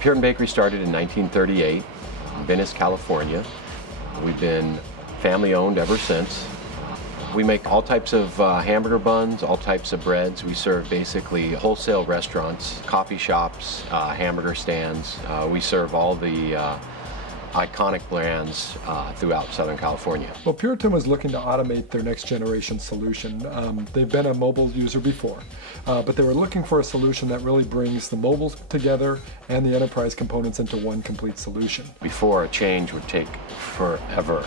Puritan Bakery started in 1938 in Venice, California. We've been family owned ever since. We make all types of hamburger buns, all types of breads. We serve basically wholesale restaurants, coffee shops, hamburger stands. We serve all the iconic brands throughout Southern California. Well, Puritan was looking to automate their next generation solution. They've been a mobile user before, but they were looking for a solution that really brings the mobile together and the enterprise components into one complete solution. Before, a change would take forever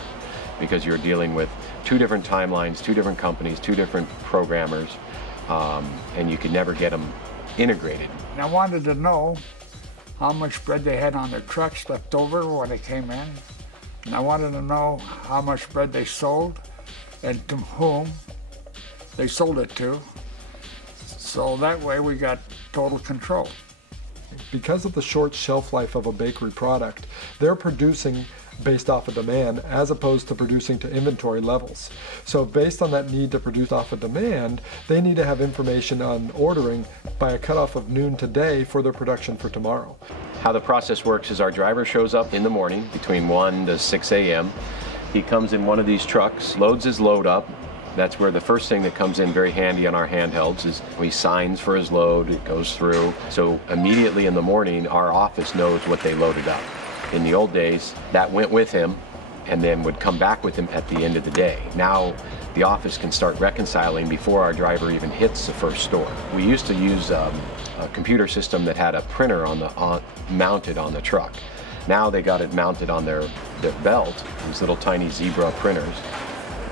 because you're dealing with two different timelines, two different companies, two different programmers, and you could never get them integrated. And I wanted to know how much bread they had on their trucks left over when they came in. And I wanted to know how much bread they sold and to whom they sold it to. So that way we got total control. Because of the short shelf life of a bakery product, they're producing based off of demand as opposed to producing to inventory levels. So based on that need to produce off of demand, they need to have information on ordering by a cutoff of noon today for their production for tomorrow. How the process works is our driver shows up in the morning between 1 to 6 a.m. He comes in one of these trucks, loads his load up. That's where the first thing that comes in very handy on our handhelds is he signs for his load, it goes through. So immediately in the morning, our office knows what they loaded up. In the old days, that went with him and then would come back with him at the end of the day. Now, the office can start reconciling before our driver even hits the first store. We used to use a computer system that had a printer mounted on the truck. Now they got it mounted on their belt, these little tiny Zebra printers.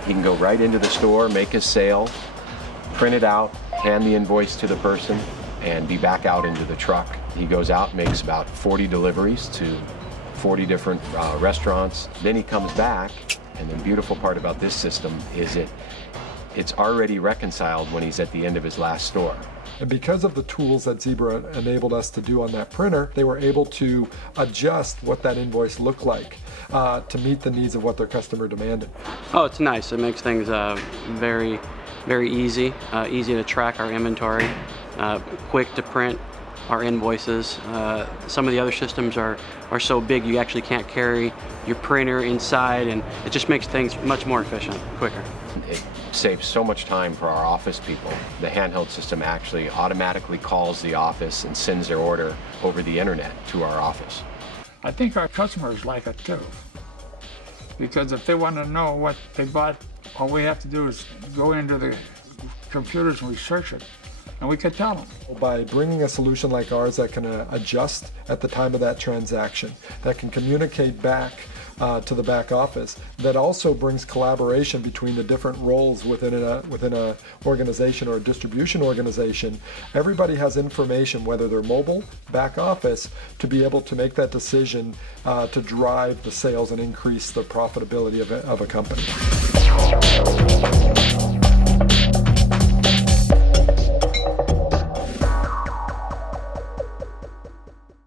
He can go right into the store, make his sale, print it out, hand the invoice to the person, and be back out into the truck. He goes out, makes about 40 deliveries to 40 different restaurants. Then he comes back, and the beautiful part about this system is it's already reconciled when he's at the end of his last store. And because of the tools that Zebra enabled us to do on that printer, they were able to adjust what that invoice looked like to meet the needs of what their customer demanded. Oh, it's nice. It makes things very, very easy. Easy to track our inventory, quick to print our invoices. Some of the other systems are so big you actually can't carry your printer inside, and it just makes things much more efficient, quicker. It saves so much time for our office people. The handheld system actually automatically calls the office and sends their order over the internet to our office. I think our customers like it too, because if they want to know what they bought, all we have to do is go into the computers and research it, and we can tell them. By bringing a solution like ours that can adjust at the time of that transaction, that can communicate back to the back office, that also brings collaboration between the different roles within a organization or a distribution organization. Everybody has information, whether they're mobile, back office, to be able to make that decision to drive the sales and increase the profitability of a company.